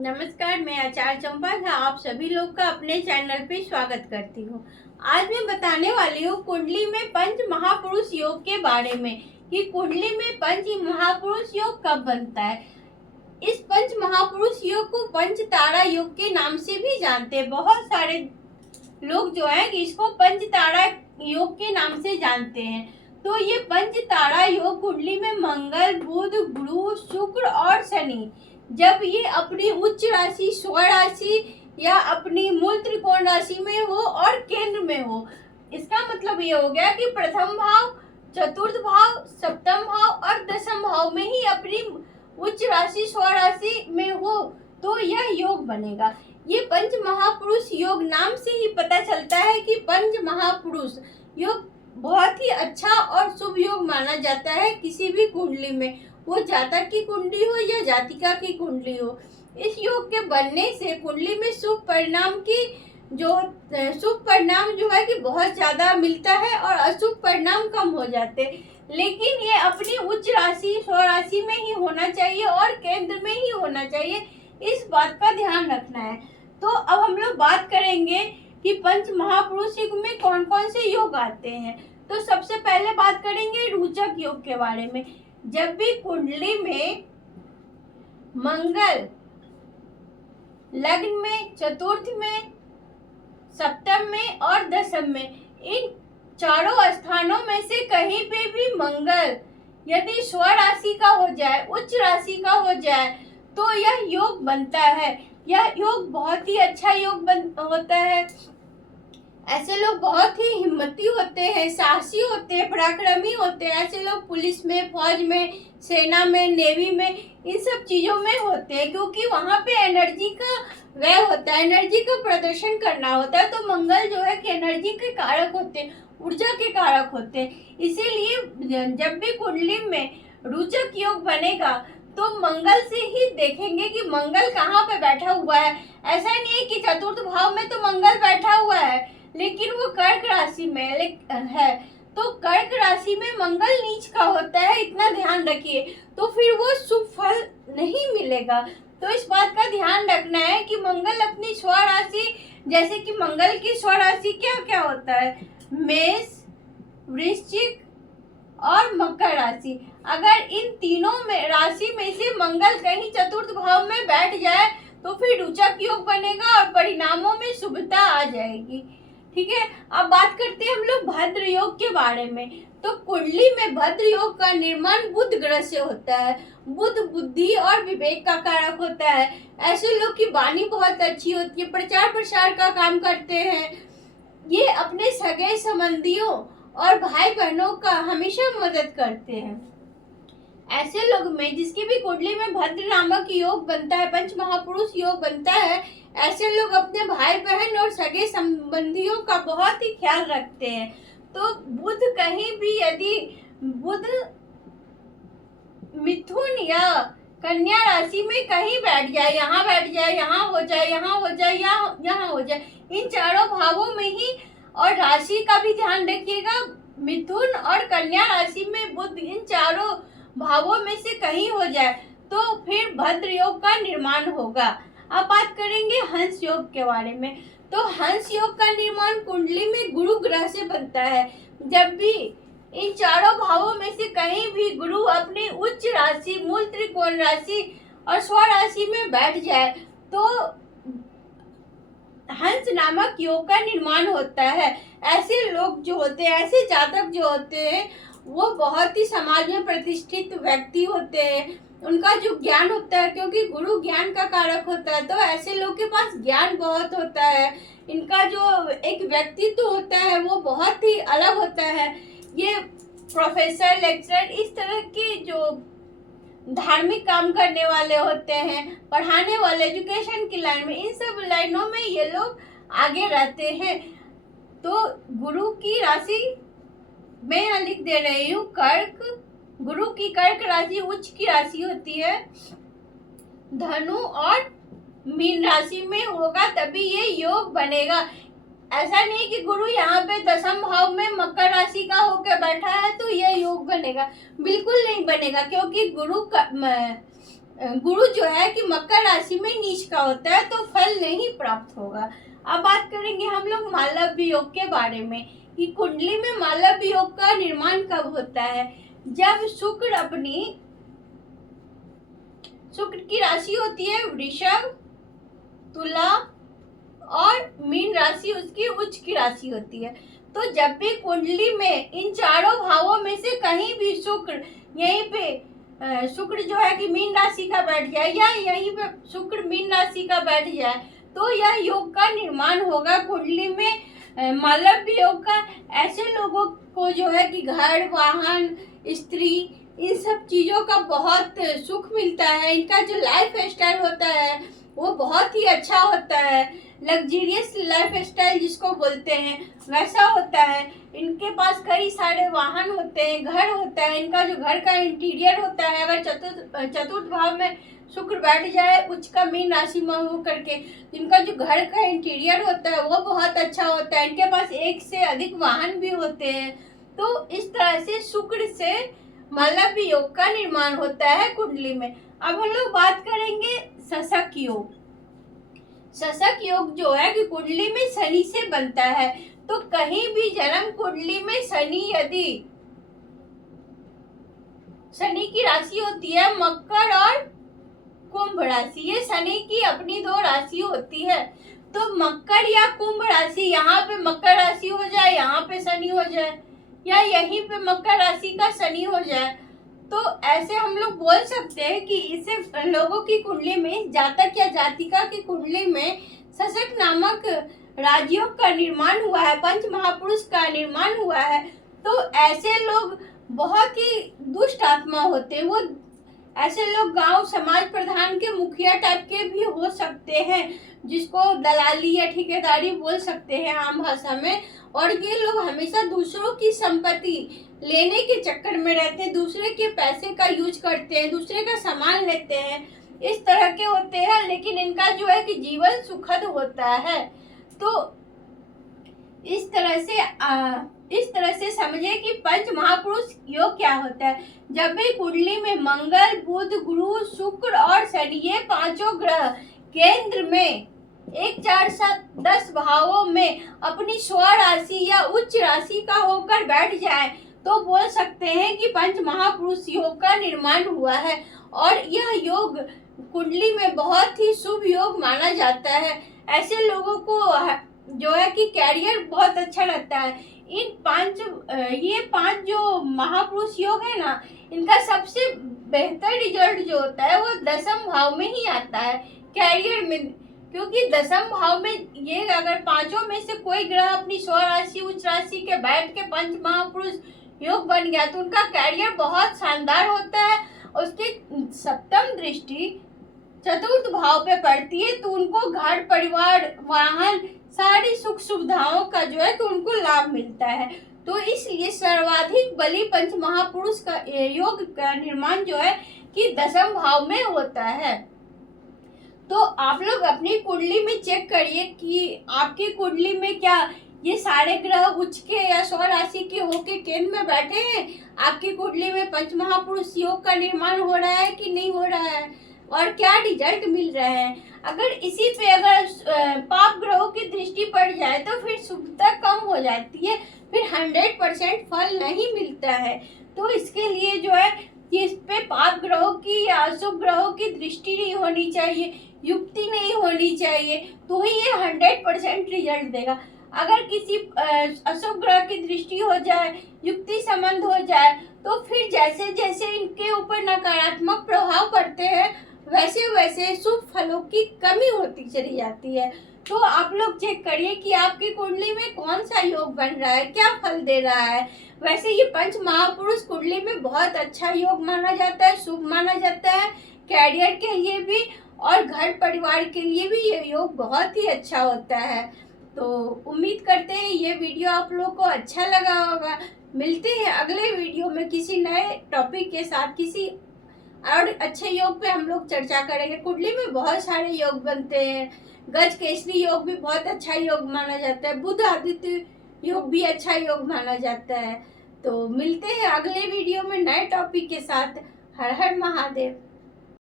नमस्कार, मैं आचार्य चंपा आप सभी लोग का अपने चैनल पे स्वागत करती हूँ। आज मैं बताने वाली हूँ कुंडली में पंच महापुरुष योग के बारे में कि कुंडली में पंच महापुरुष योग कब बनता है। इस पंच महापुरुष योग को पंच तारा योग के नाम से भी जानते हैं। बहुत सारे लोग जो है इसको पंच तारा योग के नाम से जानते हैं। तो ये पंच तारा योग कुंडली में मंगल, बुध, गुरु, शुक्र और शनि जब ये अपनी उच्च राशि, स्व राशि या अपनी मूल त्रिकोण राशि में हो और केंद्र में हो, इसका मतलब ये हो गया कि प्रथम भाव, चतुर्थ भाव, सप्तम भाव और दसम भाव में ही अपनी उच्च राशि, स्व राशि में हो तो यह योग बनेगा। ये पंच महापुरुष योग नाम से ही पता चलता है कि पंच महापुरुष योग बहुत ही अच्छा और शुभ योग माना जाता है किसी भी कुंडली में, वो जातक की कुंडली हो या जातिका की कुंडली हो। इस योग के बनने से कुंडली में शुभ परिणाम जो है कि बहुत ज्यादा मिलता है और अशुभ परिणाम कम हो जाते हैं। लेकिन ये अपनी उच्च राशि, स्व राशि में ही होना चाहिए और केंद्र में ही होना चाहिए, इस बात का ध्यान रखना है। तो अब हम लोग बात करेंगे कि पंच महापुरुष योग में कौन कौन से योग आते हैं। तो सबसे पहले बात करेंगे रोचक योग के बारे में। जब भी कुंडली में मंगल लग्न में, चतुर्थ में, सप्तम में और दसम में, इन चारों स्थानों में से कहीं पे भी मंगल यदि स्व राशि का हो जाए, उच्च राशि का हो जाए तो यह योग बनता है। यह योग बहुत ही अच्छा योग होता है। ऐसे लोग बहुत ही हिम्मती होते हैं, साहसी होते हैं, पराक्रमी होते हैं। ऐसे लोग पुलिस में, फौज में, सेना में, नेवी में, इन सब चीजों में होते हैं क्योंकि वहाँ पे एनर्जी का व्यय होता है, एनर्जी का प्रदर्शन करना होता है। तो मंगल जो है कि एनर्जी के कारक होते हैं, ऊर्जा के कारक होते हैं। इसीलिए जब भी कुंडली में रोचक योग बनेगा तो मंगल से ही देखेंगे कि मंगल कहाँ पे बैठा हुआ है। ऐसा नहीं है कि चतुर्थ भाव में तो मंगल बैठा हुआ है लेकिन वो कर्क राशि में है, तो कर्क राशि में मंगल नीच का होता है, इतना ध्यान रखिए। तो फिर वो शुभ फल नहीं मिलेगा। तो इस बात का ध्यान रखना है कि मंगल अपनी स्व राशि, जैसे कि मंगल की स्व राशि क्या क्या होता है, मेष, वृश्चिक और मकर राशि। अगर इन तीनों में राशि में से मंगल कहीं चतुर्थ भाव में बैठ जाए तो फिर रोचक योग बनेगा और परिणामों में शुभता आ जाएगी। ठीक है, अब बात करते हैं हम लोग भद्र योग के बारे में। तो कुंडली में भद्र योग का निर्माण बुध ग्रह से होता है। बुध बुद्धि और विवेक का कारक होता है। ऐसे लोग की वाणी बहुत अच्छी होती है, प्रचार प्रसार का काम करते हैं। ये अपने सगे संबंधियों और भाई बहनों का हमेशा मदद करते हैं। ऐसे लोग में जिसकी भी कुंडली में भद्र नामक योग बनता है, पंच महापुरुष योग बनता है, ऐसे लोग अपने भाई बहन और सगे संबंधियों का बहुत ही ख्याल रखते हैं। तो बुध कहीं भी यदि बुध मिथुन या कन्या राशि में कहीं बैठ जाए, यहाँ बैठ जाए, यहाँ हो जाए, यहाँ हो जाए, यहाँ हो जाए, इन चारों भावों में ही, और राशि का भी ध्यान रखिएगा, मिथुन और कन्या राशि में बुध इन चारों भावों में से कहीं हो जाए तो फिर भद्र योग का निर्माण होगा। अब बात करेंगे हंस योग के बारे में। तो हंस योग का निर्माण कुंडली में गुरु ग्रह से बनता है। जब भी इन चारों भावों में से कहीं भी गुरु अपनी उच्च राशि, मूल त्रिकोण राशि और स्व राशि में बैठ जाए तो हंस नामक योग का निर्माण होता है। ऐसे लोग जो होते हैं, ऐसे जातक जो होते हैं, वो बहुत ही समाज में प्रतिष्ठित व्यक्ति होते हैं। उनका जो ज्ञान होता है, क्योंकि गुरु ज्ञान का कारक होता है, तो ऐसे लोग के पास ज्ञान बहुत होता है। इनका जो एक व्यक्तित्व होता है वो बहुत ही अलग होता है। ये प्रोफेसर, लेक्चरर, इस तरह के जो धार्मिक काम करने वाले होते हैं, पढ़ाने वाले, एजुकेशन की लाइन में, इन सब लाइनों में ये लोग आगे रहते हैं। तो गुरु की राशि मैं यहाँ लिख दे रही हूँ, कर्क। गुरु की कर्क राशि उच्च की राशि होती है। धनु और मीन राशि में होगा तभी ये योग बनेगा। ऐसा नहीं कि गुरु यहाँ पे दसम भाव में मकर राशि का होकर बैठा है तो ये योग बनेगा, बिल्कुल नहीं बनेगा। क्योंकि गुरु का गुरु जो है कि मकर राशि में नीच का होता है, तो फल नहीं प्राप्त होगा। अब बात करेंगे हम लोग मालव्य योग के बारे में कि कुंडली में मालव्य योग का निर्माण कब होता है। जब शुक्र की राशि होती है वृषभ, तुला और मीन राशि उसकी उच्च की राशि होती है। तो जब भी कुंडली में इन चारों भावों में से कहीं भी शुक्र यहीं पे शुक्र जो है कि मीन राशि का बैठ जाए या यहीं पे शुक्र मीन राशि का बैठ जाए, तो यह योग का निर्माण होगा कुंडली में मालव्य योग का। ऐसे लोगों को जो है कि घर, वाहन, स्त्री, इन सब चीज़ों का बहुत सुख मिलता है। इनका जो लाइफ स्टाइल होता है वो बहुत ही अच्छा होता है। लग्जरियस लाइफ स्टाइल जिसको बोलते हैं वैसा होता है। इनके पास कई सारे वाहन होते हैं, घर होता है। इनका जो घर का इंटीरियर होता है, अगर चतुर्थ भाव में शुक्र बैठ जाए उच्च का मीन राशि में हो करके, इनका जो घर का इंटीरियर होता है वो बहुत अच्छा होता है। इनके पास एक से अधिक वाहन भी होते हैं। तो इस तरह से शुक्र से मालव्य योग का निर्माण होता है कुंडली में। अब हम लोग बात करेंगे शशक योग। शशक योग जो है कि कुंडली में शनि से बनता है। तो कहीं भी जन्म कुंडली में शनि की राशि होती है मकर और कुंभ राशि, ये शनि की अपनी दो राशि होती है। तो मकर या कुंभ राशि, यहाँ पे मकर राशि हो जाए, यहाँ पे शनि हो जाए, या यहीं पे मकर राशि का शनि हो जाए, तो ऐसे हम लोग बोल सकते हैं कि इसे लोगों की कुंडली में, जातक या जातिका की कुंडली में शशक नामक राजयोग का निर्माण हुआ है, पंच महापुरुष का निर्माण हुआ है। तो ऐसे लोग बहुत ही दुष्ट आत्मा होते हैं। वो ऐसे लोग गांव समाज प्रधान के मुखिया टाइप के भी हो सकते हैं, जिसको दलाली या ठेकेदारी बोल सकते हैं आम भाषा में। और ये लोग हमेशा दूसरों की संपत्ति लेने के चक्कर में रहते हैं, दूसरे के पैसे का यूज करते हैं, दूसरे का सामान लेते हैं, इस तरह के होते हैं। लेकिन इनका जो है कि जीवन सुखद होता है। तो इस तरह से समझे कि पंच महापुरुष योग क्या होता है। जब भी कुंडली में मंगल, बुध, गुरु, शुक्र और शनि, ये पांचों ग्रह केंद्र में 1, 4, 7, 10 भावों में अपनी स्व राशि या उच्च राशि का होकर बैठ जाए, तो बोल सकते हैं कि पंच महापुरुष योग का निर्माण हुआ है। और यह योग कुंडली में बहुत ही शुभ योग माना जाता है। ऐसे लोगों को जो है कि कैरियर बहुत अच्छा रहता है। ये पांच जो महापुरुष योग है ना, इनका सबसे बेहतर रिजल्ट जो होता है वो दसम भाव में ही आता है कैरियर में। क्योंकि दसम भाव में ये अगर पांचों में से कोई ग्रह अपनी स्व राशि उच्च राशि के बैठ के पंच महापुरुष योग बन गया, तो उनका कैरियर बहुत शानदार होता है। उसकी सप्तम दृष्टि चतुर्थ भाव पे पड़ती है, तो उनको घर, परिवार, वाहन, सारी सुख सुविधाओं का जो है कि उनको लाभ मिलता है। तो इसलिए सर्वाधिक बली पंच महापुरुष का योग का निर्माण जो है कि दसम भाव में होता है। तो आप लोग अपनी कुंडली में चेक करिए कि आपकी कुंडली में क्या ये सारे ग्रह उच्च के या स्व राशि के होके केंद्र में बैठे हैं। आपकी कुंडली में पंच महापुरुष योग का निर्माण हो रहा है कि नहीं हो रहा है, और क्या रिजल्ट मिल रहे हैं। अगर इसी पे पाप ग्रहों की दृष्टि पड़ जाए तो फिर शुभता कम हो जाती है, फिर 100% फल नहीं मिलता है। तो इसके लिए जो है कि इस पे पाप ग्रहों की या अशुभ ग्रहों की दृष्टि नहीं होनी चाहिए, युक्ति नहीं होनी चाहिए, तो ही ये 100% रिजल्ट देगा। अगर किसी अशुभ ग्रह की दृष्टि हो जाए, युक्ति संबंध हो जाए, तो फिर जैसे जैसे इनके ऊपर नकारात्मक प्रभाव पड़ते हैं वैसे वैसे शुभ फलों की कमी होती चली जाती है। तो आप लोग चेक करिए कि आपकी कुंडली में कौन सा योग बन रहा है, क्या फल दे रहा है। वैसे ये पंच महापुरुष कुंडली में बहुत अच्छा योग माना जाता है, शुभ माना जाता है, कैरियर के लिए भी और घर परिवार के लिए भी ये योग बहुत ही अच्छा होता है। तो उम्मीद करते हैं ये वीडियो आप लोग को अच्छा लगा होगा। मिलते हैं अगले वीडियो में किसी नए टॉपिक के साथ, किसी और अच्छे योग पे हम लोग चर्चा करेंगे। कुंडली में बहुत सारे योग बनते हैं। गज केसरी योग भी बहुत अच्छा योग माना जाता है, बुध आदित्य योग भी अच्छा योग माना जाता है। तो मिलते हैं अगले वीडियो में नए टॉपिक के साथ। हर हर महादेव।